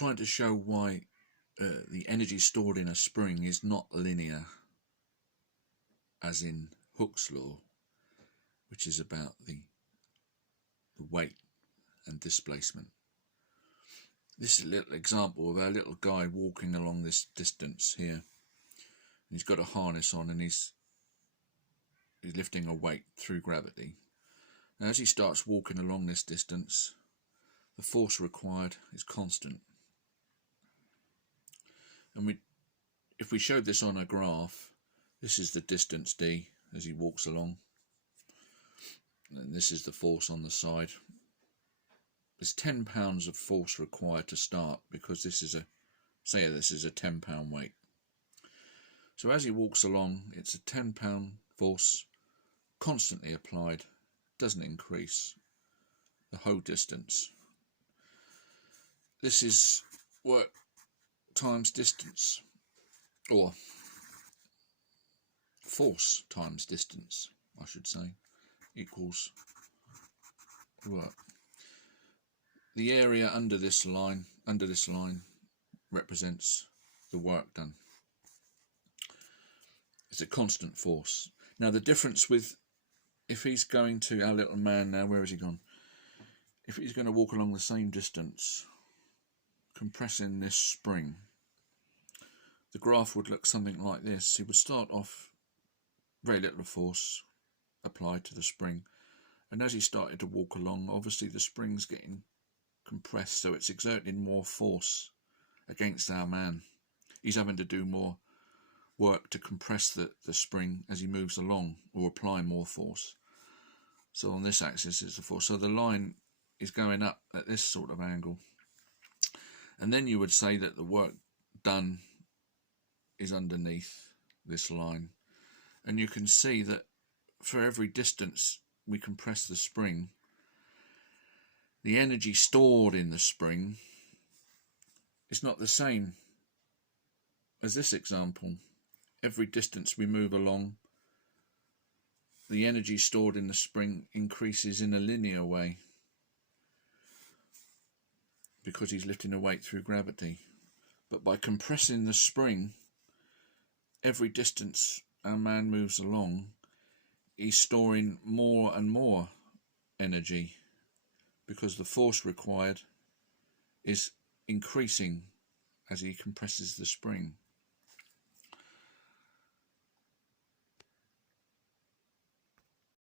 trying to show why the energy stored in a spring is not linear, as in Hooke's law, which is about the weight and displacement. This is a little example of our little guy walking along this distance here. And he's got a harness on and he's lifting a weight through gravity. Now, as he starts walking along this distance, the force required is constant. And if we showed this on a graph, this is the distance d as he walks along, and this is the force on the side. There's 10 pounds of force required to start, because this is a 10-pound weight. So as he walks along, it's a 10-pound force constantly applied, doesn't increase the whole distance. This is work times distance, or force times distance, I should say, equals work. The area under this line represents the work done. It's a constant force. Now the difference with, if he's going to, our little man now, where has he gone? If he's going to walk along the same distance, compressing this spring, the graph would look something like this. He would start off very little force applied to the spring, and as he started to walk along, obviously the spring's getting compressed, so it's exerting more force against our man. He's having to do more work to compress the spring as he moves along, or apply more force. So on this axis is the force. So the line is going up at this sort of angle. And then you would say that the work done is underneath this line. And you can see that for every distance we compress the spring, the energy stored in the spring is not the same as this example. Every distance we move along, the energy stored in the spring increases in a linear way, because he's lifting a weight through gravity. But by compressing the spring, every distance our man moves along, he's storing more and more energy, because the force required is increasing as he compresses the spring.